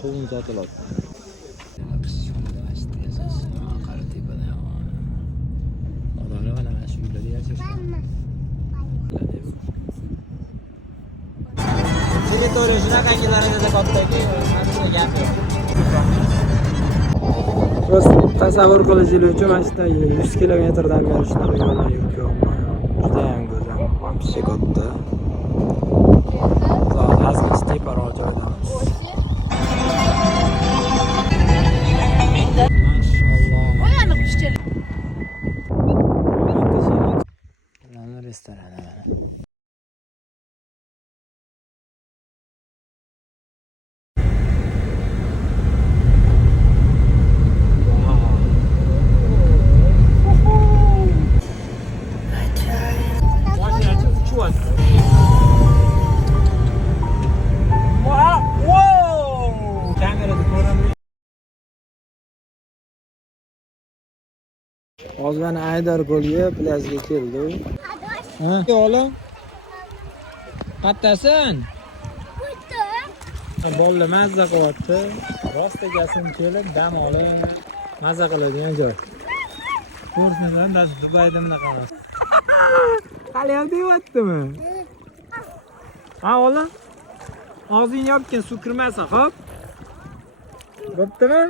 qovun sotiladi. Odamlar mana shu uylarda yashashgan. Territoriya shunaqangilarida kattaki, mana gap yo'q. Просто tasavvur qilishingiz uchun mana shu 100 kilometrdan beri shunaqa yo'llar yuribman. Juda ham go'zal. Вообще katta. Hazmi parol joydamiz. Mashalloh. Oyani qishchil. Mana restoran. Hozir Aydar ko'lga plyajga keldik. Ha, o'g'lim. Qattasan? Bolalar mazza qilyapti. Rostigasin kelib dam olib mazza qiladigan joy. Ko'rsanglar, biz Dubayda bunaqa. Hali ham deyaptimi? Ha, o'g'lim. Og'zingni yopgin, suv kirmasa, xo'p? Bo'ptimi?